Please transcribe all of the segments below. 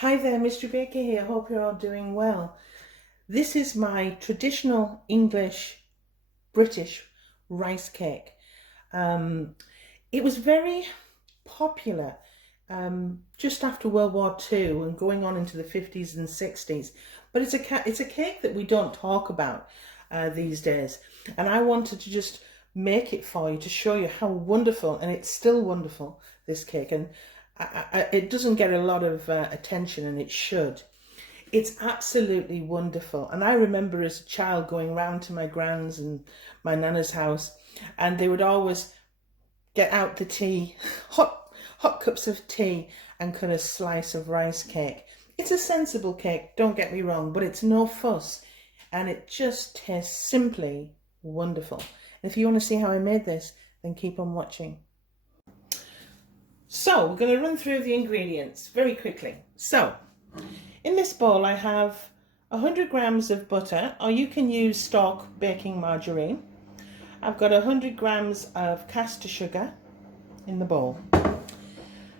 Hi there, Mr. Baker here. Hope you're all doing well. This is my traditional English British rice cake. It was very popular just after World War II and going on into the 50s and 60s. But it's a cake that we don't talk about these days. And I wanted to just make it for you to show you how wonderful, and it's still wonderful, this cake. And it doesn't get a lot of attention, and it should. It's absolutely wonderful. And I remember as a child going round to my grand's and my nana's house, and they would always get out the tea, hot cups of tea, and cut a slice of rice cake. It's a sensible cake, don't get me wrong, but it's no fuss, and it just tastes simply wonderful. And if you want to see how I made this, then keep on watching. So we're going to run through the ingredients very quickly. So in this bowl I have 100 grams of butter, or you can use stork baking margarine. I've got 100 grams of caster sugar in the bowl.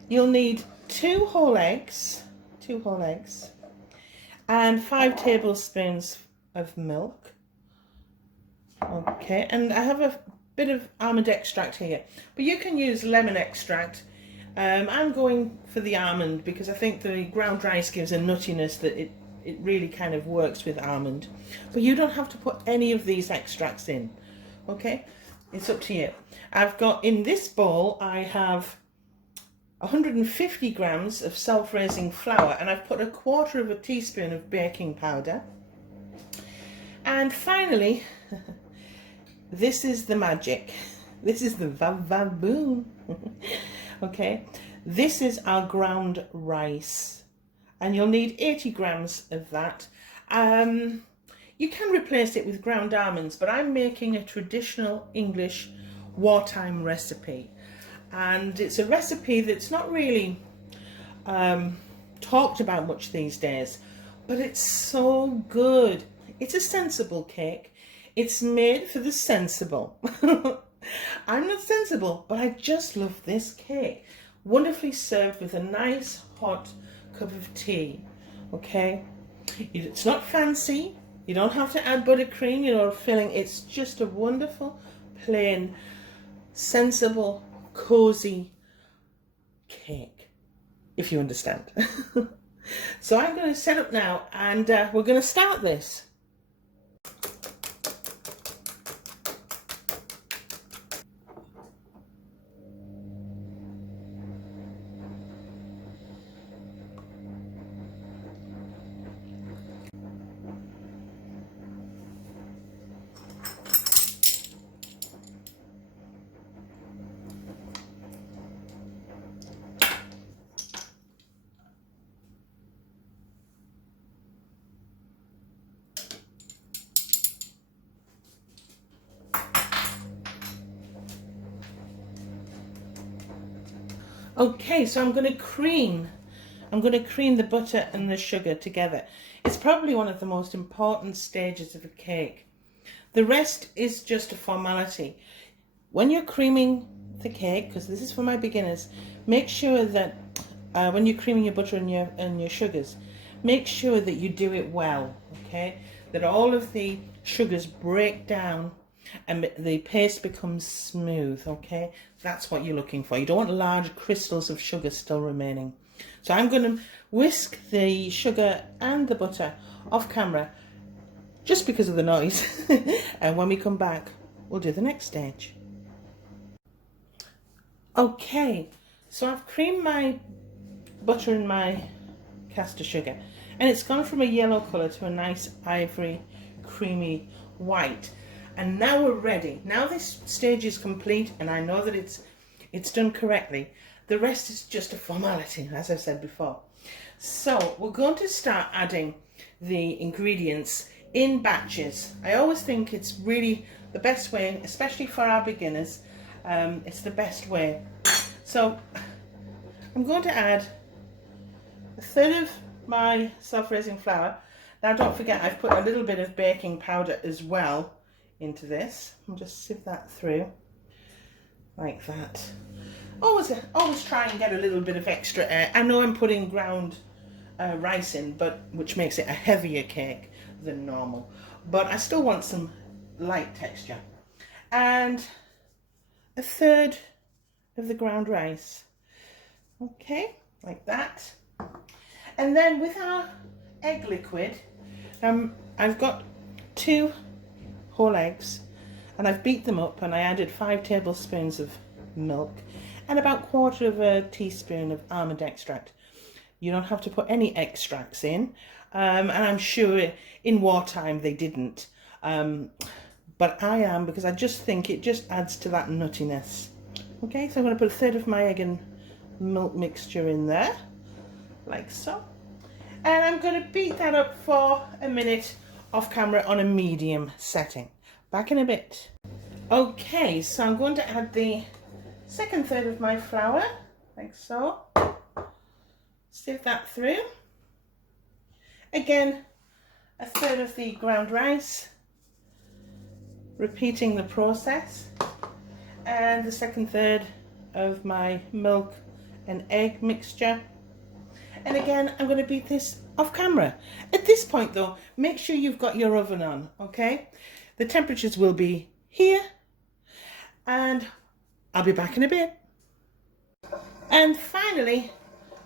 You'll need two whole eggs, and 5 tablespoons of milk. Okay, and I have a bit of almond extract here, but you can use lemon extract. I'm going for the almond because I think the ground rice gives a nuttiness that it really kind of works with almond. But you don't have to put any of these extracts in, okay? It's up to you. I've got, in this bowl, I have 150 grams of self-raising flour, and I've put 1/4 teaspoon of baking powder. And finally, this is the magic. This is the va-va-boom. Okay, this is our ground rice, and you'll need 80 grams of that. You can replace it with ground almonds, but I'm making a traditional English wartime recipe, and it's a recipe that's not really talked about much these days, but it's so good. It's a sensible cake. It's made for the sensible. I'm not sensible, but I just love this cake. Wonderfully served with a nice hot cup of tea, okay? It's not fancy. You don't have to add buttercream, you know, filling. It's just a wonderful, plain, sensible, cozy cake, if you understand. So I'm going to set up now, and we're going to start this. Okay, so I'm going to cream the butter and the sugar together. It's probably one of the most important stages of a cake. The rest is just a formality. When you're creaming the cake, because this is for my beginners, make sure that when you're creaming your butter and your sugars, make sure that you do it well, okay? That all of the sugars break down and the paste becomes smooth, okay? That's what you're looking for. You don't want large crystals of sugar still remaining. So I'm going to whisk the sugar and the butter off camera just because of the noise. And when we come back, we'll do the next stage. Okay, so I've creamed my butter and my caster sugar, and it's gone from a yellow colour to a nice ivory, creamy white. And now we're ready. Now this stage is complete, and I know that it's done correctly. The rest is just a formality, as I said before. So we're going to start adding the ingredients in batches. I always think it's really the best way, especially for our beginners. It's the best way. So I'm going to add 1/3 of my self-raising flour. Now don't forget, I've put a little bit of baking powder as well into this. I'll just sieve that through like that. Always try and get a little bit of extra air. I know I'm putting ground rice in, but which makes it a heavier cake than normal. But I still want some light texture. And a third of the ground rice. Okay, like that. And then with our egg liquid, I've got 2 whole eggs, and I've beat them up, and I added 5 tablespoons of milk and about 1/4 of a teaspoon of almond extract. You don't have to put any extracts in, and I'm sure in wartime they didn't, but I am, because I just think it just adds to that nuttiness. Okay, so I'm going to put 1/3 of my egg and milk mixture in there, like so. And I'm going to beat that up for a minute off camera on a medium setting. Back in a bit. Okay, so I'm going to add the second third of my flour, like so. Sieve that through. Again, 1/3 of the ground rice. Repeating the process. And the second third of my milk and egg mixture. And again, I'm going to beat this off camera. At this point though, make sure you've got your oven on, okay? The temperatures will be here, and I'll be back in a bit. And finally,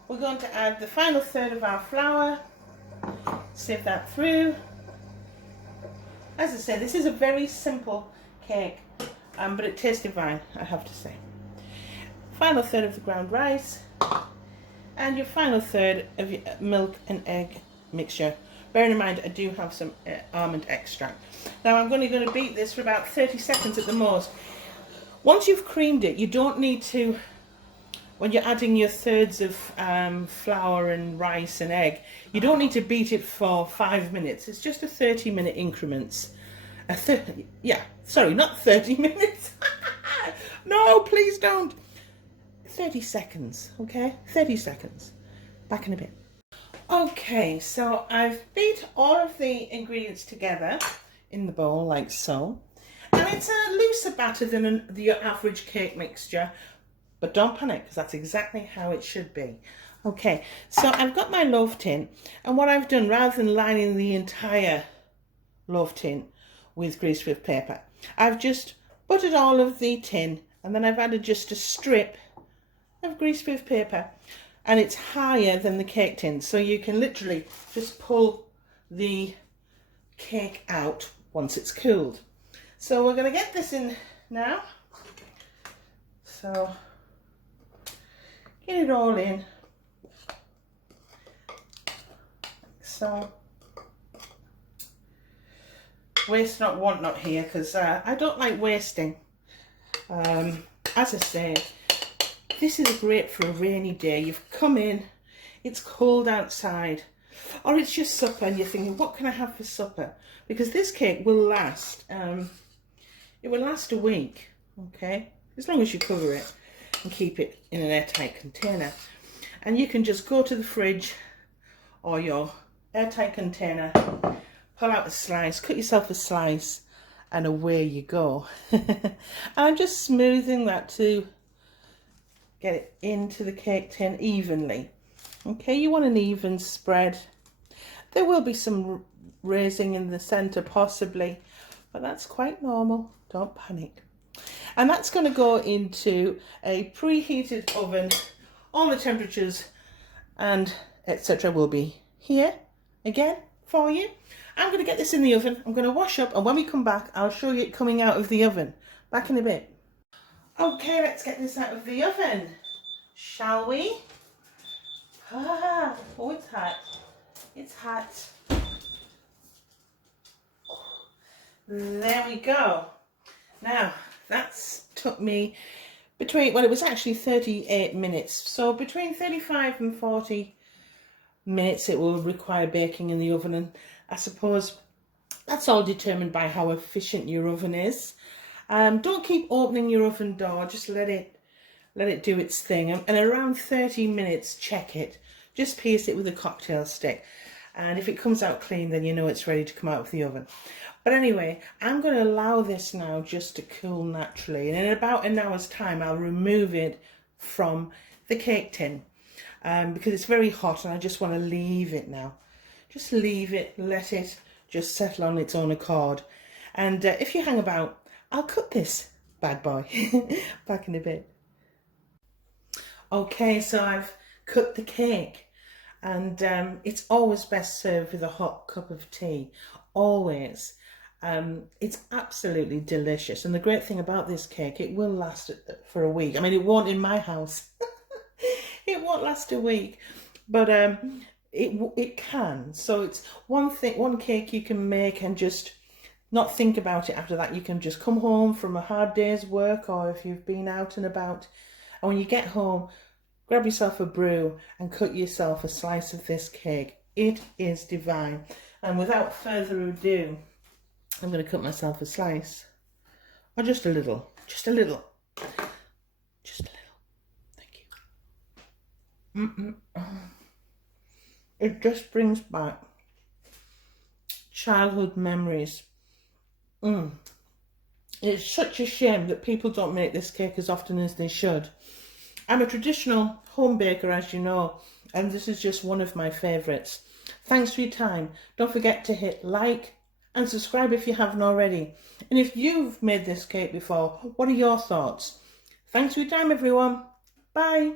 we're going to add the final third of our flour. Sieve that through. As I said, this is a very simple cake, but it tastes divine, I have to say. Final third of the ground rice. And your final third of your milk and egg mixture. Bearing in mind, I do have some almond extract. Now I'm going to beat this for about 30 seconds at the most. Once you've creamed it, you don't need to, when you're adding your thirds of flour and rice and egg, you don't need to beat it for 5 minutes. It's just a 30-minute increments. Sorry, not 30 minutes. No, please don't. 30 seconds, okay? 30 seconds. Back in a bit. Okay, so I've beat all of the ingredients together in the bowl like so. And it's a looser batter than the average cake mixture, but don't panic, because that's exactly how it should be. Okay, so I've got my loaf tin, and what I've done, rather than lining the entire loaf tin with greaseproof paper, I've just buttered all of the tin, and then I've added just a strip of greaseproof paper, and it's higher than the cake tin, so you can literally just pull the cake out once it's cooled. So we're going to get this in now. So get it all in. So waste not, want not here, because I don't like wasting. As I say, this is great for a rainy day. You've come in, it's cold outside, or it's your supper and you're thinking, what can I have for supper? Because this cake will last, it will last a week, okay? As long as you cover it and keep it in an airtight container. And you can just go to the fridge or your airtight container, pull out a slice, cut yourself a slice, and away you go. And I'm just smoothing that to get it into the cake tin evenly. Okay, you want an even spread. There will be some raising in the center possibly, but that's quite normal. Don't panic. And that's going to go into a preheated oven. All the temperatures and etc. will be here again for you. I'm going to get this in the oven. I'm going to wash up, and when we come back, I'll show you it coming out of the oven. Back in a bit. Okay, let's get this out of the oven, shall we? Oh, it's hot. It's hot. There we go. Now, that's took me between, well, it was actually 38 minutes. So between 35 and 40 minutes it will require baking in the oven. And I suppose that's all determined by how efficient your oven is. Don't keep opening your oven door, just let it do its thing. And around 30 minutes, check it. Just pierce it with a cocktail stick. And if it comes out clean, then you know it's ready to come out of the oven. But anyway, I'm going to allow this now just to cool naturally. And in about an hour's time, I'll remove it from the cake tin. because it's very hot and I just want to leave it now. Just leave it, let it just settle on its own accord. And if you hang about, I'll cut this bad boy back in a bit. Okay, so I've cut the cake, and it's always best served with a hot cup of tea, always. It's absolutely delicious, and the great thing about this cake, it will last for a week. I mean, it won't in my house. It won't last a week, but it can. So it's one cake you can make and just not think about it after that. You can just come home from a hard day's work, or if you've been out and about, and when you get home, grab yourself a brew and cut yourself a slice of this cake. It is divine. And without further ado, I'm going to cut myself a slice, or just a little, just a little, just a little. Thank you. It just brings back childhood memories. It's such a shame that people don't make this cake as often as they should. I'm a traditional home baker, as you know, and this is just one of my favourites. Thanks for your time. Don't forget to hit like and subscribe if you haven't already. And if you've made this cake before, what are your thoughts? Thanks for your time, everyone. Bye.